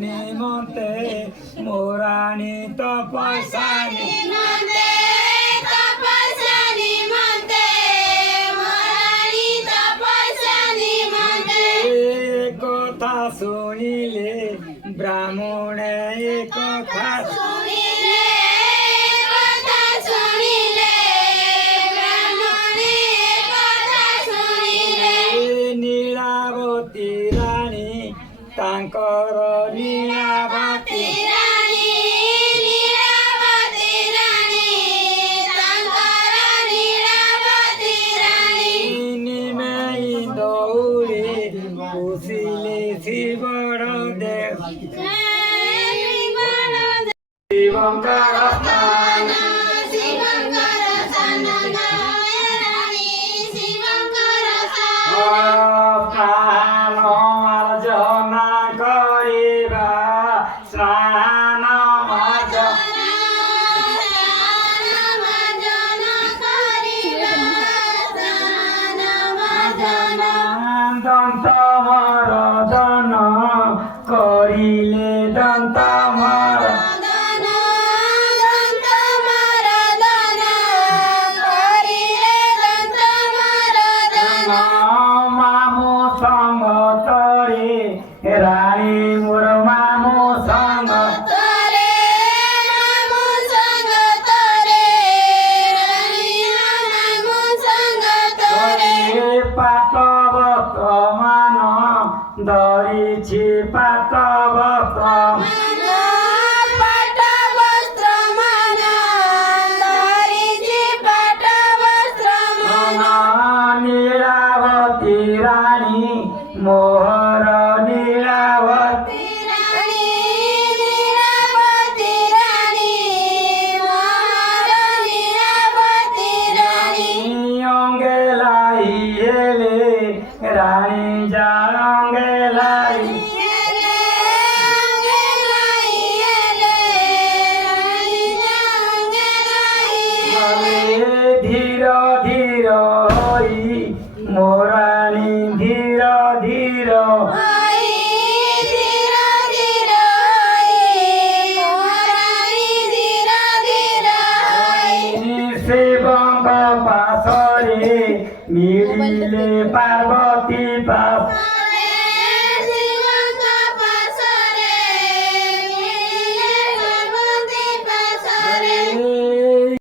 निमन्ते मोरानी तपस्या কথা শুনিলে ব্রাহ্মণে কথা নীলাবতী রানী তাঙ্কর নীলাবতী নিমেই দৌড়ে বসিলে শিবর দেব শিবঙ্কর স্থান স্নান অর্জনা করিবা স্নান দন্ত মরদন করিলে দন্ত মর মামু সঙ্গ তরে রানী মোর মামু সঙ্গ পাটবস্ত্র মান ধরিছি পাটবস্ত্র নীলাবতী রানী মোহর নীলাবতী অঙ্গে লাই এলে রানী যা অঙ্গে লাই ধীর ধীর হই মোরানী ধীর ধীর শিবঙ্গ পাশরে মিলিলে পার্বতী পাশ